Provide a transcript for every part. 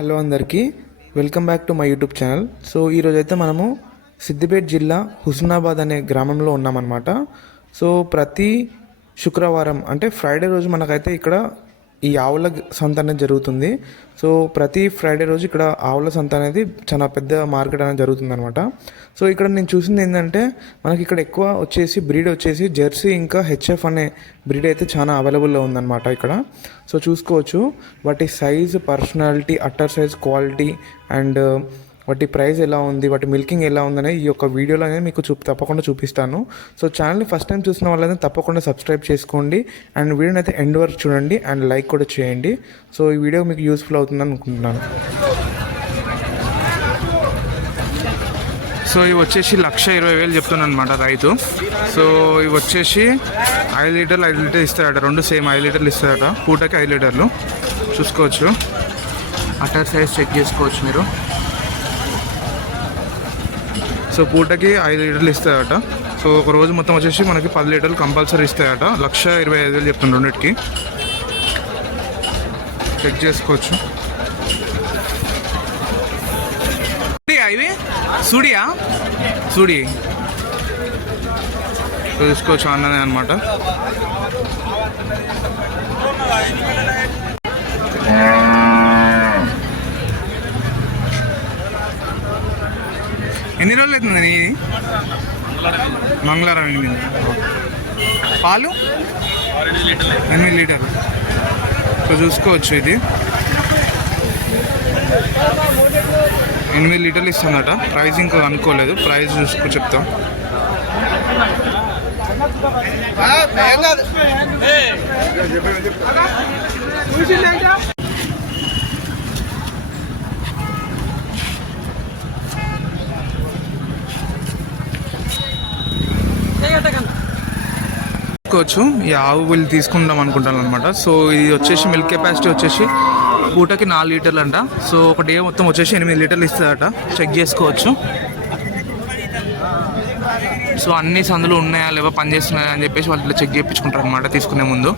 Hello అందరికీ. Welcome back to my YouTube channel. So ఈరోజైతే అయితే మనము సిద్దిపేట జిల్లా హుస్నాబాద్ అనే గ్రామంలో ఉన్నామన్నమాట. సో ప్రతి శుక్రవారం అంటే ఫ్రైడే రోజు మనకైతే ఇక్కడ ఈ ఆవుల సంత అనేది జరుగుతుంది. సో ప్రతి ఫ్రైడే రోజు ఇక్కడ ఆవుల సంత అనేది చాలా పెద్ద మార్కెట్ అనేది జరుగుతుంది అనమాట సో ఇక్కడ నేను చూసింది ఏంటంటే మనకి ఇక్కడ ఎక్కువ వచ్చేసి బ్రీడ్ వచ్చేసి జెర్సీ ఇంకా హెచ్ఎఫ్ అనే బ్రీడ్ అయితే చాలా అవైలబుల్లో ఉందన్నమాట ఇక్కడ. సో చూసుకోవచ్చు. వాటి size personality utter size quality and వాటి ప్రైస్ ఎలా ఉంది వాటి మిల్కింగ్ ఎలా ఉందనే ఈ యొక్క వీడియోలో అనేది మీకు చూ తప్పకుండా చూపిస్తాను. సో ఛానల్ని ఫస్ట్ టైం చూసిన వాళ్ళైతే తప్పకుండా సబ్స్క్రైబ్ చేసుకోండి. అండ్ వీడియోని అయితే ఎండ్ వరకు చూడండి. అండ్ లైక్ కూడా చేయండి. సో ఈ వీడియో మీకు యూస్ఫుల్ అవుతుందని అనుకుంటున్నాను. సో ఇవి వచ్చేసి లక్ష ఇరవై వేలు చెప్తున్నాను అనమాట రైతు. సో ఇవి వచ్చేసి ఐదు లీటర్లు ఐదు లీటర్లు ఇస్తారట. రెండు సేమ్ ఐదు లీటర్లు ఇస్తారట. పూటకి ఐదు లీటర్లు. చూసుకోవచ్చు. అటర్ సైజ్ చెక్ చేసుకోవచ్చు మీరు. సో పూటకి ఐదు లీటర్లు ఇస్తాయట. సో ఒక రోజు మొత్తం వచ్చేసి మనకి పది లీటర్లు కంపల్సరీ ఇస్తాయట. లక్ష ఇరవై ఐదు వేలు చెప్తాను రెండింటికి. చెక్ చేసుకోవచ్చు. సూడియా ఇవి సూడియా? సూడి. తీసుకోవచ్చు అన్నదే అనమాట అవుతుంది ఇది మంగళవారం ఎనిమిది పాలు? ఎనిమిది లీటర్లు. సో చూసుకోవచ్చు ఇది. ఎనిమిది లీటర్లు ఇస్తుందట. ప్రైస్ ఇంకా అనుకోలేదు. ప్రైస్ చూసుకో చెప్తాం. తీసుకోవచ్చు. ఈ ఆవు వీళ్ళు తీసుకుందాం అనుకుంటాను అనమాట సో ఇది వచ్చేసి మిల్క్ కెపాసిటీ వచ్చేసి పూటకి నాలుగు లీటర్లు అంట సో ఒక డే మొత్తం వచ్చేసి ఎనిమిది లీటర్లు ఇస్తుందట చెక్ చేసుకోవచ్చు. సో అన్ని సందులు ఉన్నాయా లేవా పని చేస్తున్నాయా అని చెప్పేసి వాళ్ళు ఇట్లా చెక్ చేయించుకుంటారు అనమాట తీసుకునే ముందు.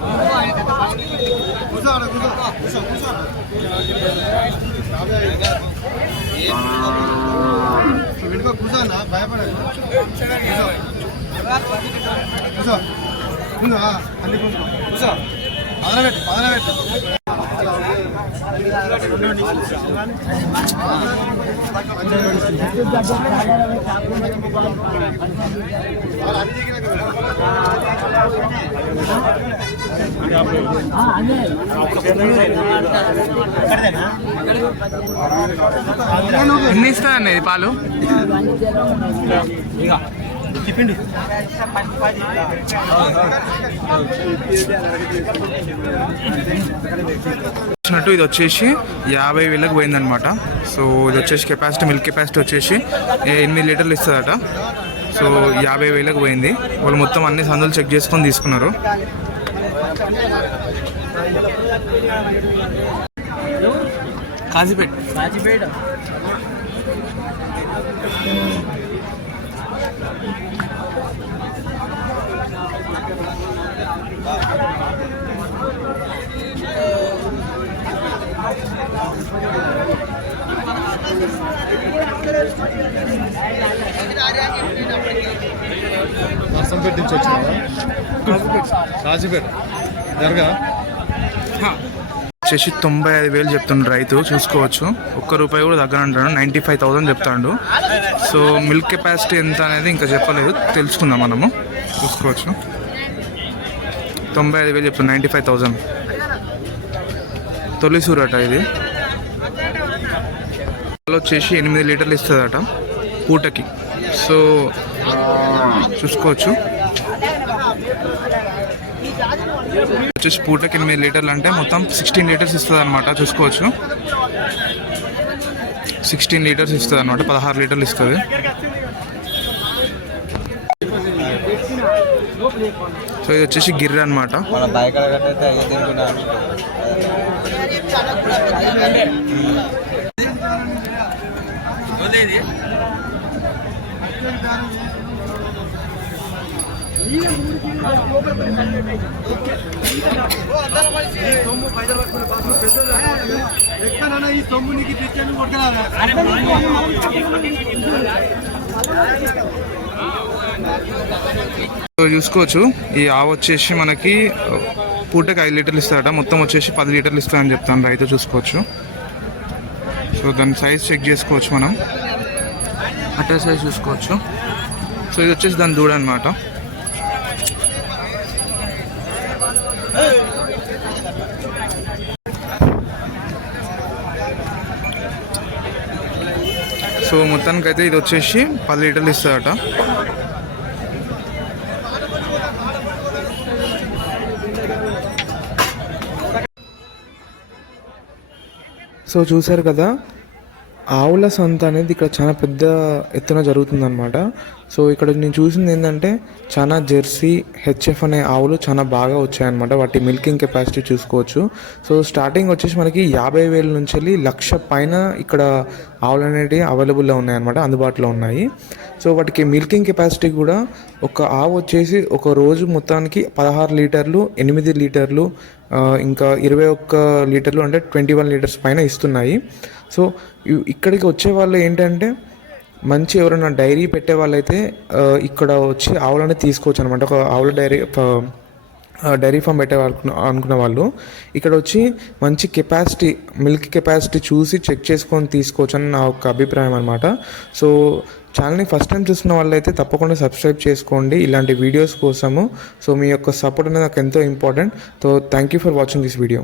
భయపడదు కూర్చో. ముందు అన్ని కూర్చో. కూర్చో. పదనబెట్టు పదనబెట్టు. ఎన్ని ఇస్తా పాలు? వచ్చినట్టు ఇది వచ్చేసి యాభై వేలకు పోయిందనమాట సో ఇది వచ్చేసి కెపాసిటీ మిల్క్ కెపాసిటీ వచ్చేసి ఎనిమిది లీటర్లు ఇస్తుందట. సో యాభై వేలకు పోయింది. వాళ్ళు మొత్తం అన్ని సందులు చెక్ చేసుకొని తీసుకున్నారు. కాజీపేట్. నర్సంపేట నుంచి వచ్చినావా? కాజీపేట దర్గా. వచ్చేసి తొంభై ఐదు వేలు చెప్తుండ్రు రైతు చూసుకోవచ్చు. ఒక్క రూపాయి కూడా దగ్గర అంటాడు నైంటీ ఫైవ్ థౌసండ్ చెప్తాడు. సో మిల్క్ కెపాసిటీ ఎంత అనేది ఇంకా చెప్పలేదు. తెలుసుకుందాం మనము. చూసుకోవచ్చు. తొంభై ఐదు వేలు చెప్తాను నైంటీ ఫైవ్ థౌసండ్. తొలిసూరట ఇది. పాలు వచ్చేసి ఎనిమిది లీటర్లు ఇస్తుందట పూటకి. సో చూసుకోవచ్చు. వచ్చేసి పూటకి ఎనిమిది లీటర్లు అంటే మొత్తం సిక్స్టీన్ లీటర్స్ ఇస్తుంది అనమాట చూసుకోవచ్చు. సిక్స్టీన్ లీటర్స్ ఇస్తుంది అనమాట పదహారు లీటర్లు ఇస్తుంది. సో ఇది వచ్చేసి గిర్రె అనమాట మన ఎక్కడన్నా ఈ సొమ్ము నీకు తెచ్చాను చూసుకోవచ్చు. ఈ ఆవు వచ్చేసి మనకి పూటకి ఐదు లీటర్లు ఇస్తారట. మొత్తం వచ్చేసి పది లీటర్లు ఇస్తారని చెప్తాను రైతు చూసుకోవచ్చు. సో దాని సైజ్ చెక్ చేసుకోవచ్చు మనం. అట్టే సైజ్ చూసుకోవచ్చు. సో ఇది వచ్చేసి దాని దూడ అనమాట సో అయితే ఇది వచ్చేసి పది లీటర్లు ఇస్తారట సో చూసారు కదా ఆవుల సంత అనేది ఇక్కడ చాలా పెద్ద ఎత్తున జరుగుతుందన్నమాట. సో ఇక్కడ నేను చూసింది ఏంటంటే చాలా జెర్సీ హెచ్ఎఫ్ అనే ఆవులు చాలా బాగా వచ్చాయన్నమాట. వాటి మిల్కింగ్ కెపాసిటీ చూసుకోవచ్చు. సో స్టార్టింగ్ వచ్చేసి మనకి యాభై వేల నుంచి వెళ్ళి లక్ష పైన ఇక్కడ ఆవులు అనేవి అవైలబుల్లో ఉన్నాయన్నమాట అందుబాటులో ఉన్నాయి. సో వాటికి మిల్కింగ్ కెపాసిటీ కూడా ఒక ఆవు వచ్చేసి ఒక రోజు మొత్తానికి పదహారు లీటర్లు ఎనిమిది లీటర్లు ఇంకా ఇరవై ఒక్క లీటర్లు అంటే ట్వంటీ వన్ లీటర్స్ పైన ఇస్తున్నాయి. సో ఇక్కడికి వచ్చే వాళ్ళు ఏంటంటే మంచి ఎవరైనా డైరీ పెట్టే వాళ్ళైతే ఇక్కడ వచ్చి ఆవులని తీసుకోవచ్చు అనమాట ఒక ఆవుల డైరీ డైరీ ఫామ్ పెట్టే అనుకున్న వాళ్ళు. ఇక్కడ వచ్చి మంచి కెపాసిటీ మిల్క్ కెపాసిటీ చూసి చెక్ చేసుకొని తీసుకోవచ్చు అని నా ఒక అభిప్రాయం అనమాట. సో ఛానల్ని ఫస్ట్ టైం చూస్తున్న వాళ్ళైతే తప్పకుండా సబ్స్క్రైబ్ చేసుకోండి. ఇలాంటి వీడియోస్ కోసము. సో మీ యొక్క సపోర్ట్ అనేది నాకు ఎంతో important. So thank you for watching this video.